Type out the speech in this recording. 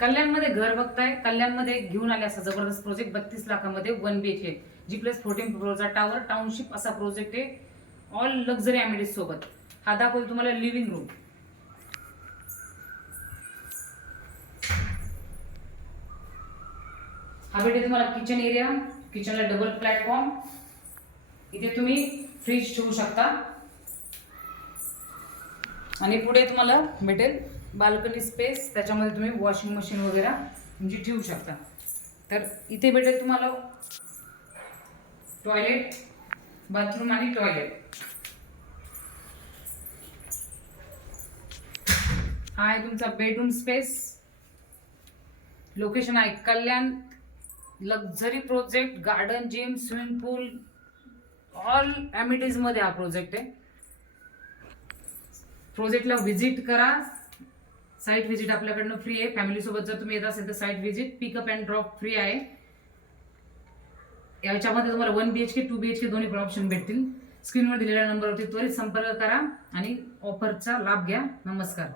कल्याणमध्ये घर बघताय कल्याणमध्ये घेऊन आले असा जबरदस्त प्रोजेक्ट बत्तीस लाखामध्ये one B H G plus fourteen फ्लोअरचा tower township असा प्रोजेक्ट आहे. ऑल लक्झरी अमेडीज सोबत. हा दाखवतो तुम्हाला लिव्हिंग रूम हा भेटेल तुम्हाला किचन एरिया किचनला डबल प्लॅटफॉर्म इथे तुम्ही फ्रीज ठेवू शकता. आणि पुढे तुम्हाला भेटेल बाल्कनी स्पेस त्याच्यामध्ये तुम्ही वॉशिंग मशीन वगैरे म्हणजे ठेवू शकता. तर इथे भेटेल तुम्हाला टॉयलेट बाथरूम आणि टॉयलेट हा आहे तुमचा बेडरूम स्पेस लोकेशन आहे Kalyan luxury project garden gym swimming pool all ॲमिटीजमध्ये हा प्रोजेक्ट आहे. प्रोजेक्टला व्हिजिट करा. साईट व्हिजिट आपल्याकडनं फ्री आहे. फॅमिली सोबत जर तुम्ही येत असेल तर site visit pickup and drop free आहे. याच्यामध्ये तुम्हाला one B H K two B H K दोन्ही पण ऑप्शन भेटतील. स्क्रीनवर दिलेल्या नंबरवरती त्वरित संपर्क करा आणि ऑफरचा लाभ घ्या. नमस्कार.